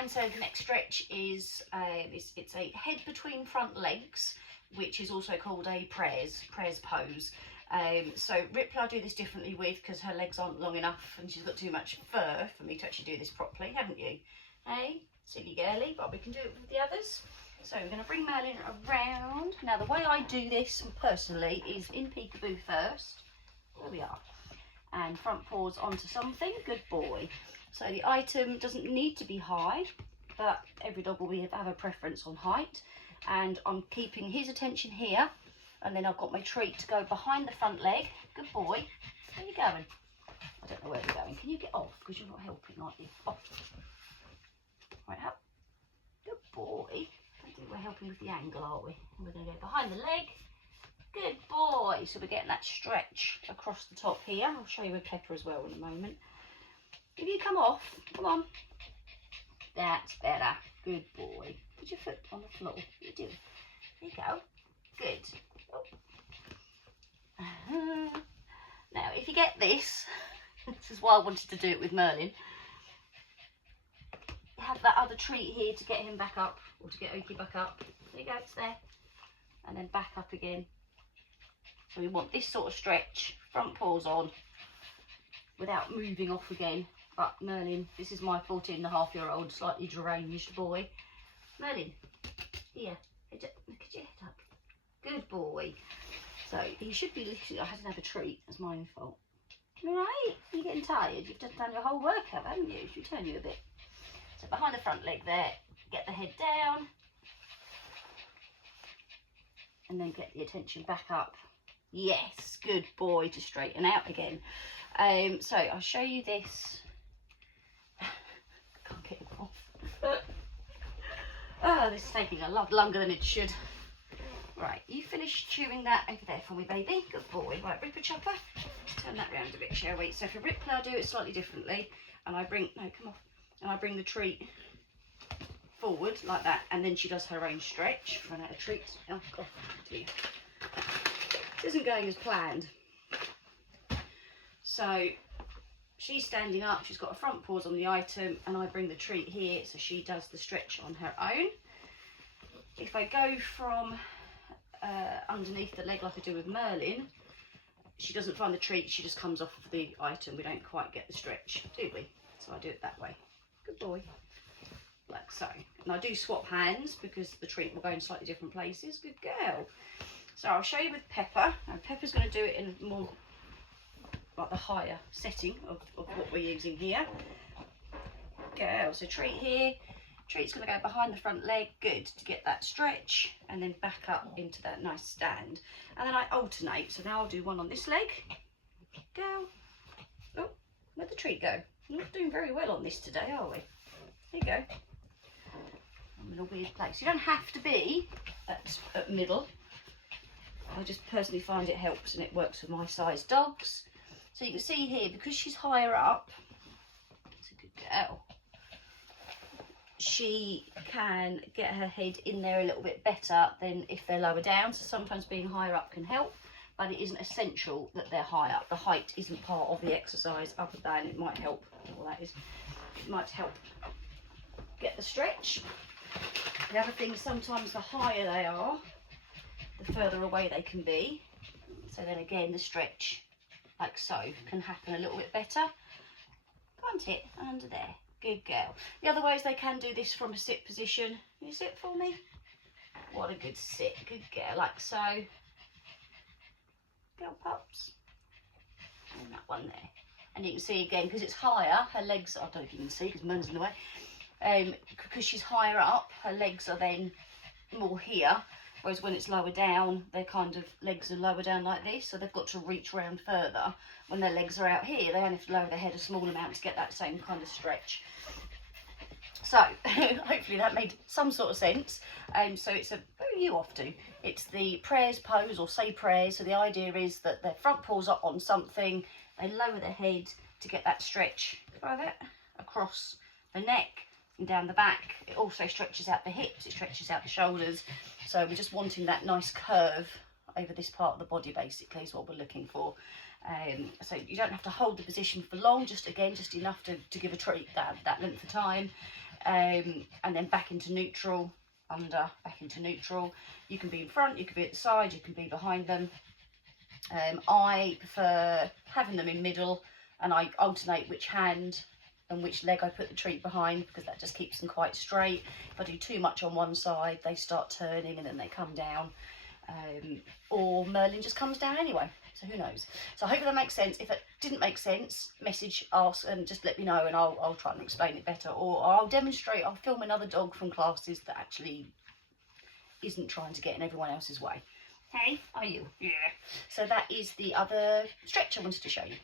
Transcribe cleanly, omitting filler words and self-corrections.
And so the next stretch is, it's a head between front legs, which is also called a prayers pose. So Ripley I do this differently with, because her legs aren't long enough and she's got too much fur for me to actually do this properly, haven't you? Hey, silly girly, but we can do it with the others. So we're going to bring Merlin around. Now the way I do this personally is in peekaboo first. There we are. And front paws onto something. Good boy. So the item doesn't need to be high, but every dog will have a preference on height. And I'm keeping his attention here. And then I've got my treat to go behind the front leg. Good boy. Where are you going? I don't know where you're going. Can you get off? Because you're not helping, aren't you? Off. Right up. Good boy. I think we're helping with the angle, aren't we? And we're going to go behind the leg. Good boy. So we're getting that stretch across the top here. I'll show you with Pepper as well in a moment. If you come off, come on. That's better. Good boy. Put your foot on the floor. What are you doing? There you go. Good. Oh. Now, if you get this, this is why I wanted to do it with Merlin. You have that other treat here to get him back up, or to get Oki back up. There you go, it's there. And then back up again. So we want this sort of stretch, front paws on, without moving off again. But Merlin, this is my 14.5-year-old, slightly deranged boy. Merlin, here, look at your head up. Good boy. So he should be listening. I didn't have a treat. That's my own fault. All right. You're getting tired. You've just done your whole workout, haven't you? Should we turn you a bit? So behind the front leg there. Get the head down. And then get the attention back up. Yes. Good boy. To straighten out again. So I'll show you this. Can't get it off. Oh, this is taking a lot longer than it should. Right, you finish chewing that over there for me, baby. Good boy. Right, Ripper Chopper. Let's turn that round a bit, shall we? So for Ripley, I do it slightly differently. And I bring, no, come off. And I bring the treat forward like that. And then she does her own stretch. Run out of treats. Oh, God, dear. This isn't going as planned. So she's standing up. She's got her front paws on the item. And I bring the treat here. So she does the stretch on her own. If I go from underneath the leg like I do with Merlin, she doesn't find the treat, she just comes off of the item. We don't quite get the stretch, do we? So I do it that way. Good boy. Like so. And I do swap hands because the treat will go in slightly different places. Good girl. So I'll show you with Pepper. And Pepper's going to do it in a more, like the higher setting of what we're using here. Girl. So treat here. Treat's going to go behind the front leg, good, to get that stretch, and then back up into that nice stand. And then I alternate, so now I'll do one on this leg. Go. Oh, where'd the treat go? We're not doing very well on this today, are we? There you go. I'm in a weird place. You don't have to be at middle. I just personally find it helps and it works with my size dogs. So you can see here, because she's higher up, it's a good girl. She can get her head in there a little bit better than if they're lower down. So sometimes being higher up can help, but it isn't essential that they're high up. The height isn't part of the exercise, other than it might help. Well, that is, it might help get the stretch. The other thing, sometimes the higher they are, the further away they can be. So then again, the stretch, like so, can happen a little bit better. Can't it? Under there. Good girl. The other ways they can do this from a sit position. Can you sit for me? What a good sit. Good girl. Like so. Girl pups. And that one there. And you can see again, because it's higher, her legs, I don't know if you can see because Mun's in the way. Because she's higher up, her legs are then more here. Whereas when it's lower down, their kind of legs are lower down like this. So they've got to reach around further. When their legs are out here, they only have to lower their head a small amount to get that same kind of stretch. So hopefully that made some sort of sense. So it's what do you off to? It's the prayers pose, or say prayers. So the idea is that their front paws are on something. They lower their head to get that stretch across the neck and down the back. It also stretches out the hips, it stretches out the shoulders. So we're just wanting that nice curve over this part of the body, basically, is what we're looking for. So you don't have to hold the position for long, just enough to give a treat that length of time. and then back into neutral, under, back into neutral. You can be in front, you can be at the side, you can be behind them. I prefer having them in middle, and I alternate which hand and which leg I put the treat behind, because that just keeps them quite straight. If I do too much on one side, they start turning and then they come down. Or Merlin just comes down anyway, so who knows. So I hope that makes sense. If it didn't make sense, message, ask, and just let me know, and I'll try and explain it better, or I'll demonstrate. I'll film another dog from classes that actually isn't trying to get in everyone else's way. Hey, are you? Yeah. So that is the other stretch I wanted to show you.